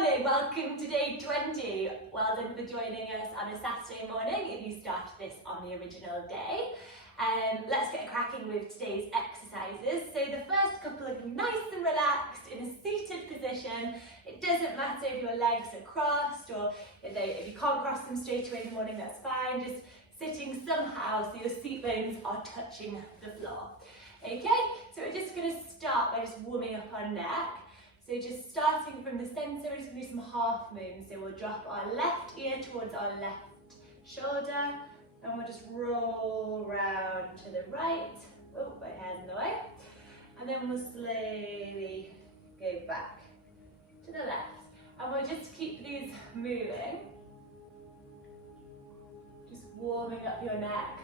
morning, welcome to day 20. Well done for joining us on a Saturday morning if you started this on the original day. Let's get cracking with today's exercises. So the first couple are nice and relaxed in a seated position. It doesn't matter if your legs are crossed or if you can't cross them straight away in the morning, that's fine. Just sitting somehow so your seat bones are touching the floor. Okay, so we're just going to start by just warming up our neck. So just starting from the centre, we're just going to do some half moons. So we'll drop our left ear towards our left shoulder and we'll just roll round to the right. Oh, my hair's in the way. And then we'll slowly go back to the left. And we'll just keep these moving. Just warming up your neck.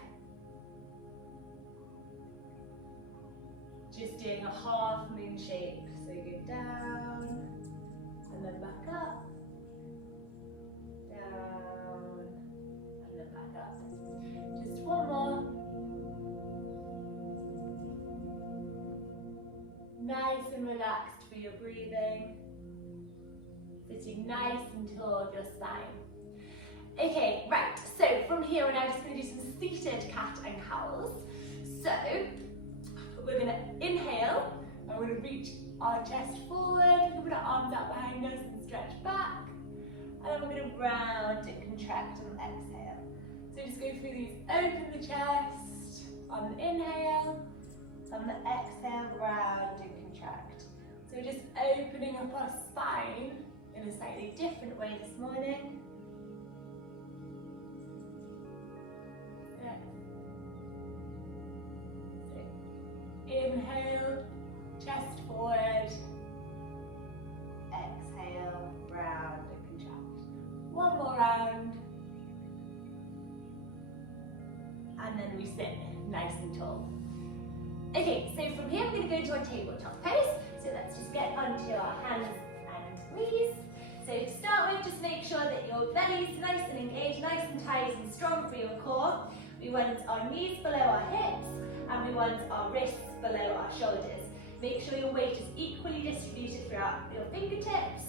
Just doing a half moon shape. So you go down, and then back up, down, and then back up. Just one more. Nice and relaxed for your breathing. Sitting nice and tall of your spine. Okay, right, so from here we're now just going to do some seated cat and cows. So, we're going to inhale, and we're going to reach our chest forward, we can put our arms out behind us and stretch back, and then we're going to round and contract on the exhale. So just go through these, open the chest on the inhale, on the exhale, round and contract. So just opening up our spine in a slightly different way this morning. Yeah. So inhale, chest forward, exhale, round and contract. One more round, and then we sit nice and tall. Okay, so from here we're going to go to our tabletop pose. So let's just get onto our hands and knees. So to start with, just make sure that your belly's nice and engaged, nice and tight and strong for your core. We want our knees below our hips, and we want our wrists below our shoulders. Make sure your weight is equally distributed throughout your fingertips.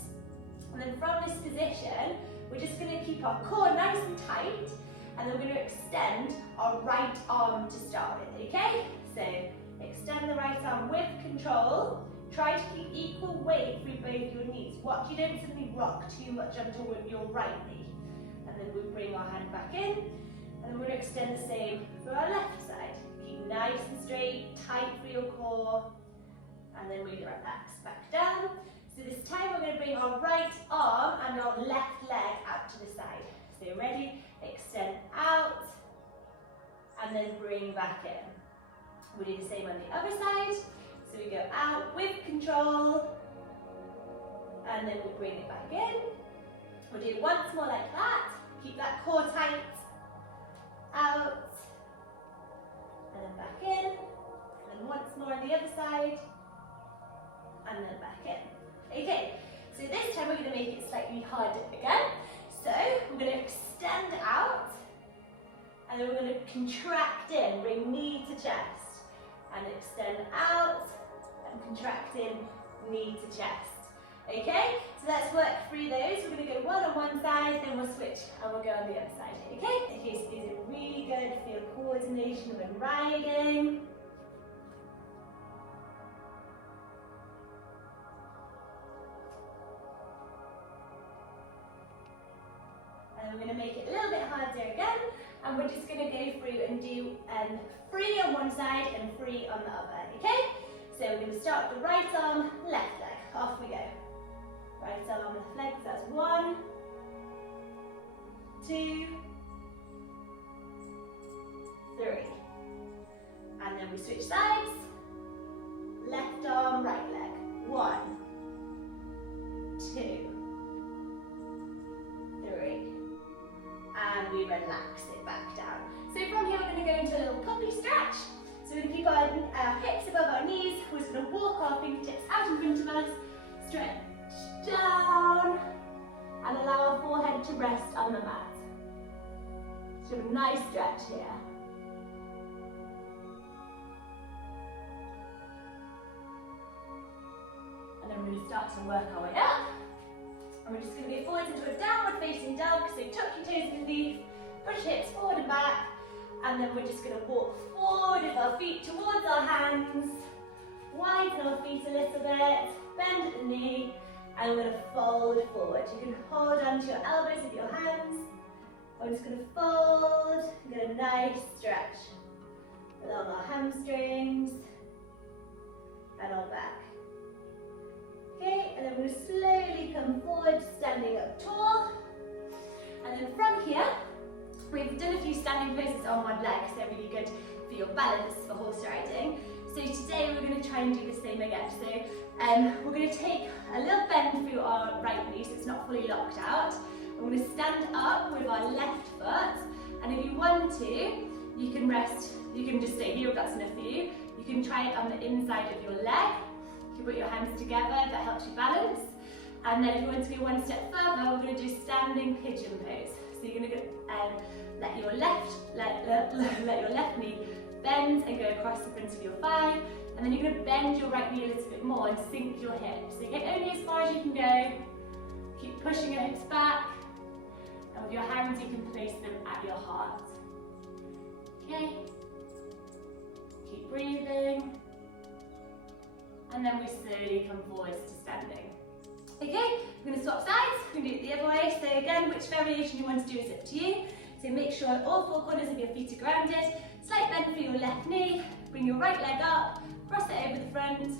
And then from this position, we're just going to keep our core nice and tight, and then we're going to extend our right arm to start with, okay? So extend the right arm with control. Try to keep equal weight through both your knees. Watch you don't suddenly rock too much onto your right knee. And then we'll bring our hand back in, and then we're going to extend the same for our left side. Keep nice and straight, tight for your core. And then we relax back down. So this time we're going to bring our right arm and our left leg out to the side. So ready? Extend out, and then bring back in. We'll do the same on the other side. So we go out with control, and then we'll bring it back in. We'll do once more like that. Keep that core tight. Out, and then back in. And then once more on the other side. And then back in. Okay, so this time we're going to make it slightly harder again. So we're going to extend out, and then we're going to contract in, bring knee to chest, and extend out, and contract in, knee to chest. Okay, so let's work through those. We're going to go one on one side, then we'll switch, and we'll go on the other side. Okay, so these are really good for your coordination when riding. And we're going to make it a little bit harder again, and we're just going to go through and do 3 on one side and 3 on the other, okay? So we're going to start with the right arm, left leg. Off we go. Right arm, left leg, so that's 1, 2, 3. And then we switch sides. Left arm, right leg. 1, 2, 3. And we relax it back down. So from here we're going to go into a little puppy stretch. So we're going to keep our hips above our knees. We're just going to walk our fingertips out in front of us, stretch down, and allow our forehead to rest on the mat. So a nice stretch here. And then we're going to start to work our way up. And we're just going to go forwards into a downward facing dog. So tuck your toes underneath, push hips forward and back. And then we're just going to walk forward with our feet towards our hands. Widen our feet a little bit, bend at the knee, and we're going to fold forward. You can hold onto your elbows with your hands. I'm just going to fold, get a nice stretch along our hamstrings and our back. Okay, and then we're going to slowly come forward, standing up tall. And then from here, we've done a few standing poses on one leg, so they're really good for your balance for horse riding. So today we're going to try and do the same again. So we're going to take a little bend through our right knee so it's not fully locked out. We're going to stand up with our left foot, and if you want to, you can rest, you can just stay here if that's enough for you. You can try it on the inside of your leg. You can put your hands together, that helps you balance. And then if you want to go one step further, we're going to do standing pigeon pose. So you're going to let your left knee bend and go across the front of your thigh, and then you're going to bend your right knee a little bit more and sink your hips. So get only as far as you can go. Keep pushing your hips back, and with your hands you can place them at your heart. Okay. Keep breathing, and then we slowly come forwards to standing. Okay, we're going to swap sides. We're going to do it the other way. So again, which variation you want to do is up to you. So make sure all four corners of your feet are grounded. Slight bend for your left knee. Bring your right leg up. Cross it over the front.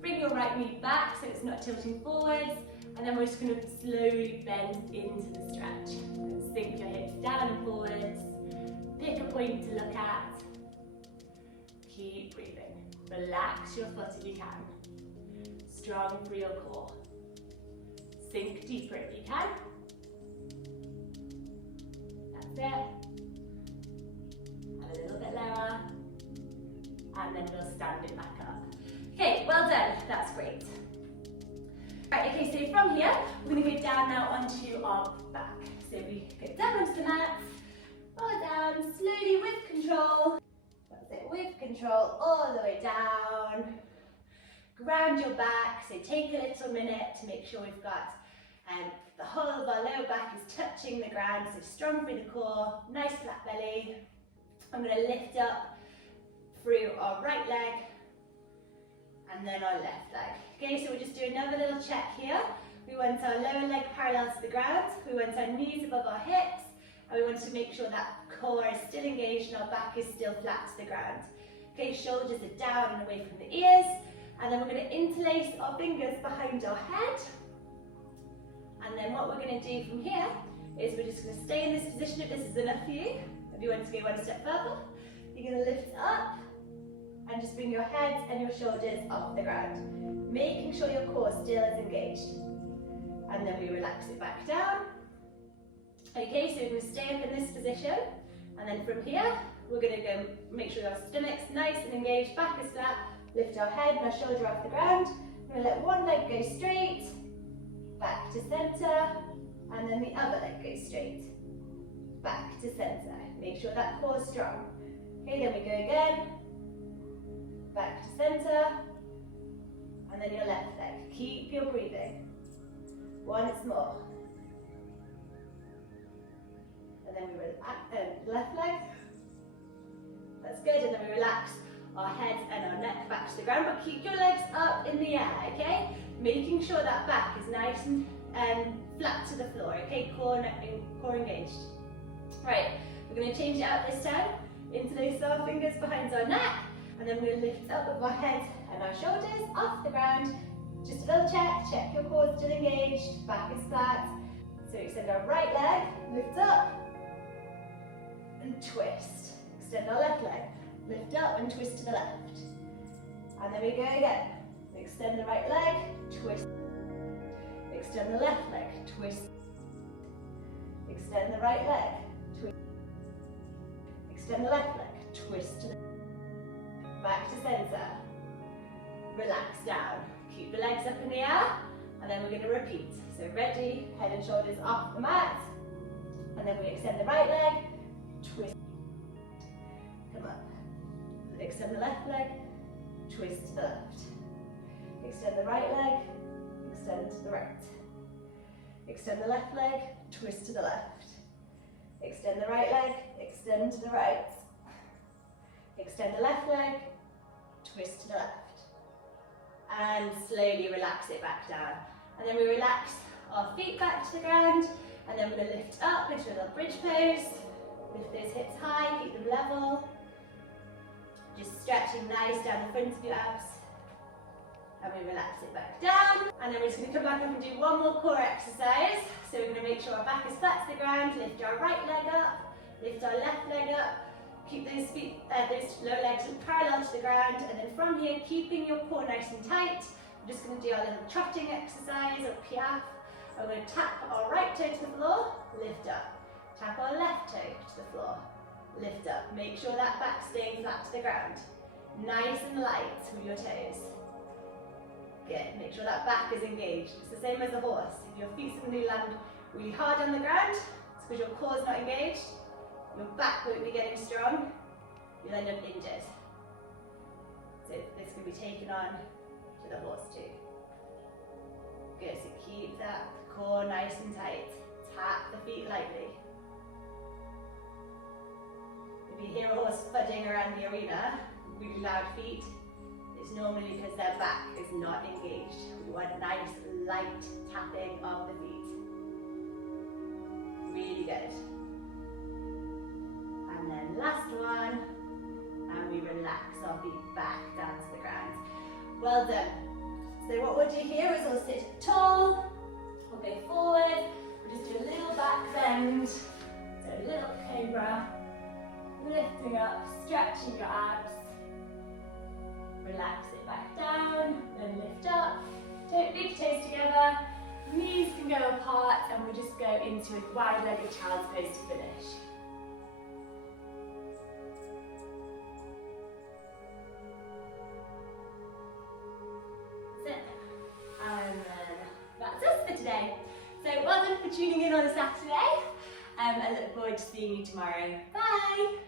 Bring your right knee back so it's not tilting forwards. And then we're just going to slowly bend into the stretch. Sink your hips down and forwards. Pick a point to look at. Keep breathing. Relax your foot if you can. Strong through your core. Sink deeper if you can. That's it. And a little bit lower. And then we'll stand it back up. Okay, well done. That's great. Right, okay, so from here, we're going to go down now onto our back. So we go down onto the mat, roll down slowly with control. That's it, with control, all the way down. Ground your back, so take a little minute to make sure we've got the whole of our lower back is touching the ground, so strong through the core, nice flat belly. I'm going to lift up through our right leg and then our left leg. Okay, so we'll just do another little check here. We want our lower leg parallel to the ground, we want our knees above our hips, and we want to make sure that core is still engaged and our back is still flat to the ground. Okay, shoulders are down and away from the ears, and then we're going to interlace our fingers behind our head. And then what we're going to do from here is we're just going to stay in this position if this is enough for you. If you want to go one step further, you're going to lift up and just bring your head and your shoulders off the ground, making sure your core still is engaged. And then we relax it back down. Okay, so we're going to stay up in this position, and then from here, we're going to go make sure our stomach's nice and engaged, back is flat, lift our head and our shoulder off the ground. We're going to let one leg go straight, back to centre, and then the other leg goes straight, back to centre. Make sure that core is strong. Okay, then we go again, back to centre, and then your left leg. Keep your breathing. Once more. And then we relax, left leg. That's good, and then we relax our head and our neck back to the ground, but keep your legs up in the air, okay? Making sure that back is nice and flat to the floor, okay? Core engaged. Right, we're going to change it up this time. Interlace our fingers behind our neck, and then we're going to lift up with our head and our shoulders off the ground. Just a little check your core is still engaged, back is flat. So extend our right leg, lift up, and twist. Extend our left leg, lift up and twist to the left. And then we go again. Extend the right leg, twist. Extend the left leg, twist. Extend the right leg, twist. Extend the left leg, twist to the back to centre. Relax down. Keep the legs up in the air, and then we're going to repeat. So ready, head and shoulders off the mat, and then we extend the right leg, twist, come up. Extend the left leg, twist to the left. Extend the right leg, extend to the right. Extend the left leg, twist to the left. Extend the right leg, extend to the right. Extend the left leg, twist to the left. And slowly relax it back down. And then we relax our feet back to the ground, and then we're going to lift up into a little bridge pose. Lift those hips high, keep them level. Just stretching nice down the front of your abs. And we relax it back down. And then we're just going to come back up and do one more core exercise. So we're going to make sure our back is flat to the ground, lift our right leg up, lift our left leg up, keep those feet, those lower legs parallel to the ground, and then from here, keeping your core nice and tight, we're just going to do our little trotting exercise or piaffe. And we're going to tap our right toe to the floor, lift up. Tap our left toe to the floor, lift up. Make sure that back stays flat to the ground. Nice and light with your toes. Good, make sure that back is engaged. It's the same as a horse. If your feet suddenly land really hard on the ground, it's because your core is not engaged. Your back won't be getting strong. You'll end up injured. So this can be taken on to the horse too. Good, so keep that core nice and tight. Tap the feet lightly. If you hear a horse thudding around the arena, really loud feet, it's normally because their back is not engaged. We want nice, light tapping of the feet. Really good. And then last one, and we relax our feet back down to the ground. Well done. So what we'll do here is we'll sit tall, we'll go forward, we'll just do a little back bend, so a little cobra, lifting up, stretching your abs. Relax it back down, then lift up. Take big toes together, knees can go apart, and we'll just go into a wide-legged child's pose to finish. That's it. And then that's us for today. So well done for tuning in on a Saturday. I look forward to seeing you tomorrow. Bye!